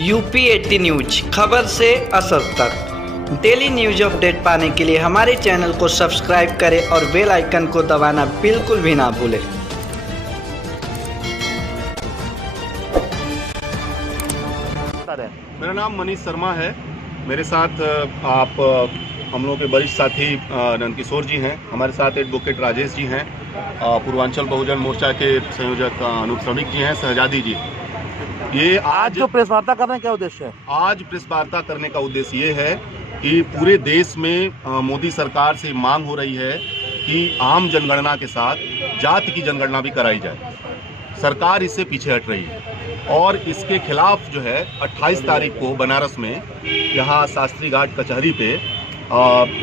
UP 80 news, खबर से असर तक। डेली न्यूज अपडेट पाने के लिए हमारे चैनल को सब्सक्राइब करें और बेल आइकन को दबाना बिल्कुल भी ना भूलें। मेरा नाम मनीष शर्मा है। मेरे साथ आप हम लोगों के वरिष्ठ साथी नंदकिशोर जी हैं, हमारे साथ एडवोकेट राजेश जी हैं, पूर्वांचल बहुजन मोर्चा के संयोजक अनूप श्रमिक जी हैं, सहजादी जी। ये आज जो प्रेस वार्ता कर रहे हैं, क्या उद्देश्य है? आज प्रेस वार्ता करने का उद्देश्य ये है कि पूरे देश में मोदी सरकार से मांग हो रही है कि आम जनगणना के साथ जाति की जनगणना भी कराई जाए। सरकार इससे पीछे हट रही है और इसके खिलाफ जो है 28 तारीख को बनारस में यहाँ शास्त्री घाट कचहरी पे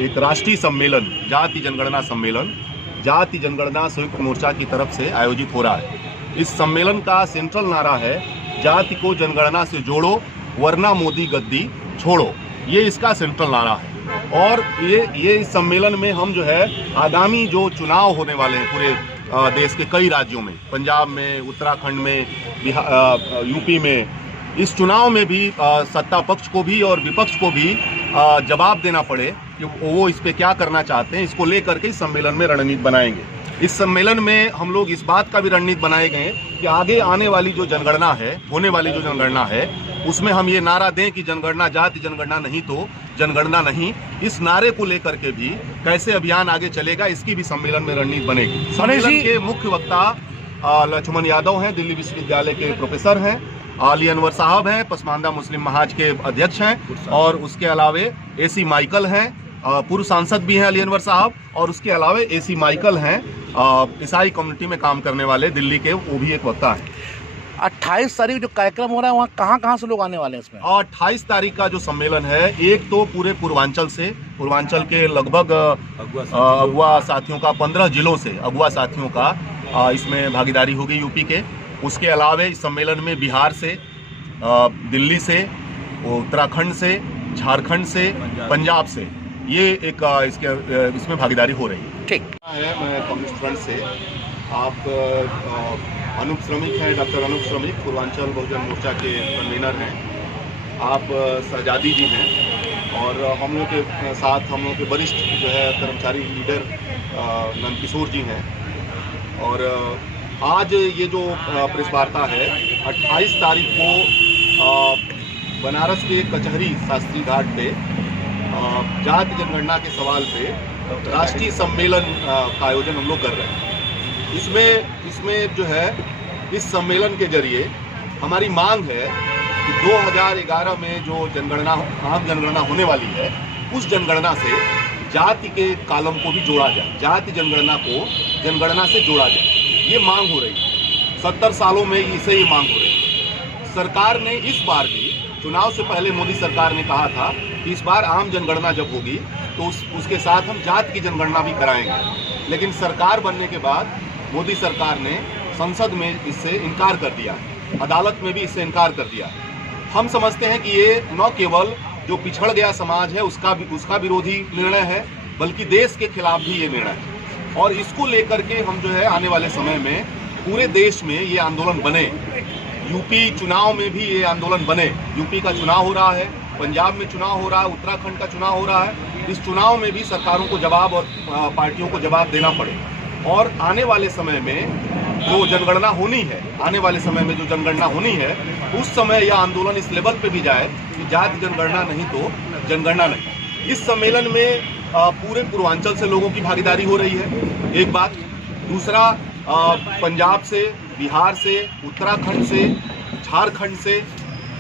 एक राष्ट्रीय सम्मेलन, जाति जनगणना सम्मेलन, जाति जनगणना संयुक्त मोर्चा की तरफ से आयोजित हो रहा है। इस सम्मेलन का सेंट्रल नारा है, जाति को जनगणना से जोड़ो वरना मोदी गद्दी छोड़ो। ये इसका सेंट्रल नारा है। और ये इस सम्मेलन में हम जो है आगामी जो चुनाव होने वाले हैं पूरे देश के कई राज्यों में, पंजाब में, उत्तराखंड में, यूपी में, इस चुनाव में भी सत्ता पक्ष को भी और विपक्ष को भी जवाब देना पड़े कि वो इस पे क्या करना चाहते हैं। इसको लेकर के इस सम्मेलन में रणनीति बनाएंगे। इस सम्मेलन में हम लोग इस बात का भी रणनीति बनाए गए कि आगे आने वाली जो जनगणना है, होने वाली जो जनगणना है, उसमें हम ये नारा दें कि जनगणना जाति जनगणना नहीं तो जनगणना नहीं। इस नारे को लेकर के भी कैसे अभियान आगे चलेगा, इसकी भी सम्मेलन में रणनीति बनेगी। सम्मेलन के मुख्य वक्ता लक्ष्मण यादव हैं, दिल्ली विश्वविद्यालय के प्रोफेसर हैं, अली अनवर साहब हैं, पसमानदा मुस्लिम महाज के अध्यक्ष हैं, और उसके अलावे AC माइकल हैं, पूर्व सांसद भी हैं अली अनवर साहब, और उसके अलावे AC माइकल हैं, ईसाई कम्युनिटी में काम करने वाले दिल्ली के, वो भी एक वक्ता है। 28 तारीख जो कार्यक्रम हो रहा है, वहाँ कहाँ से लोग आने वाले हैं इसमें? 28 तारीख का जो सम्मेलन है, एक तो पूरे पूर्वांचल से, पूर्वांचल के लगभग अगुआ साथियों का 15 जिलों से अगुआ साथियों का इसमें भागीदारी होगी यूपी के। उसके अलावे इस सम्मेलन में बिहार से, दिल्ली से, उत्तराखंड से, झारखंड से, पंजाब से, ये एक इसमें भागीदारी हो रही है। ठीक है। मैं कम्युनिस्ट फ्रंट से, आप अनूप श्रमिक हैं, डॉक्टर अनूप श्रमिक, पूर्वांचल बहुजन मोर्चा के कन्वीनर हैं, आप सहजादी जी हैं, और हम लोग के साथ हम लोग के वरिष्ठ जो है कर्मचारी लीडर नंदकिशोर जी हैं। और आज ये जो प्रेस वार्ता है 28 तारीख को बनारस के कचहरी शास्त्री घाट पे जाति जनगणना के सवाल पे राष्ट्रीय सम्मेलन का आयोजन हम लोग कर रहे हैं। इसमें जो है इस सम्मेलन के जरिए हमारी मांग है कि 2011 में जो जनगणना, आम जनगणना होने वाली है, उस जनगणना से जाति के कॉलम को भी जोड़ा जाए, जाति जनगणना को जनगणना से जोड़ा जाए। ये मांग हो रही है 70 सालों में, इसे ये मांग हो रही है। सरकार ने इस बार भी, चुनाव से पहले मोदी सरकार ने कहा था कि इस बार आम जनगणना जब होगी तो उसके साथ हम जाति की जनगणना भी कराएंगे, लेकिन सरकार बनने के बाद मोदी सरकार ने संसद में इससे इनकार कर दिया, अदालत में भी इससे इनकार कर दिया। हम समझते हैं कि ये न केवल जो पिछड़ गया समाज है उसका विरोधी निर्णय है, बल्कि देश के खिलाफ भी ये निर्णय है। और इसको लेकर के हम जो है आने वाले समय में पूरे देश में ये आंदोलन बने, यूपी चुनाव में भी ये आंदोलन बने। यूपी का चुनाव हो रहा है, पंजाब में चुनाव हो रहा है, उत्तराखंड का चुनाव हो रहा है। इस चुनाव में भी सरकारों को जवाब और पार्टियों को जवाब देना पड़े। और आने वाले समय में जो जनगणना होनी है, आने वाले समय में जो जनगणना होनी है, उस समय यह आंदोलन इस लेवल पे भी जाए कि जाति जनगणना नहीं तो जनगणना नहीं। इस सम्मेलन में पूरे पूर्वांचल से लोगों की भागीदारी हो रही है, एक बात। दूसरा, पंजाब से, बिहार से, उत्तराखंड से, झारखंड से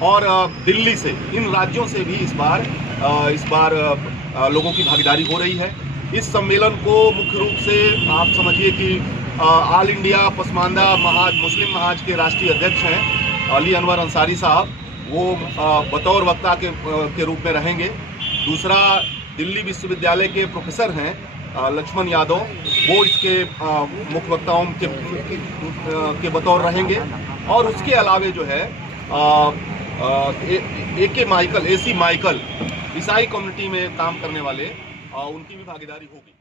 और दिल्ली से, इन राज्यों से भी इस बार लोगों की भागीदारी हो रही है। इस सम्मेलन को मुख्य रूप से आप समझिए कि ऑल इंडिया पसमानदा मुस्लिम महाज के राष्ट्रीय अध्यक्ष हैं अली अनवर अंसारी साहब, वो बतौर वक्ता के रूप में रहेंगे। दूसरा, दिल्ली विश्वविद्यालय के प्रोफेसर हैं लक्ष्मण यादव, वो इसके मुख्य वक्ताओं के बतौर रहेंगे। और उसके अलावे जो है AC माइकल, ईसाई कम्युनिटी में काम करने वाले, उनकी भी भागीदारी होगी।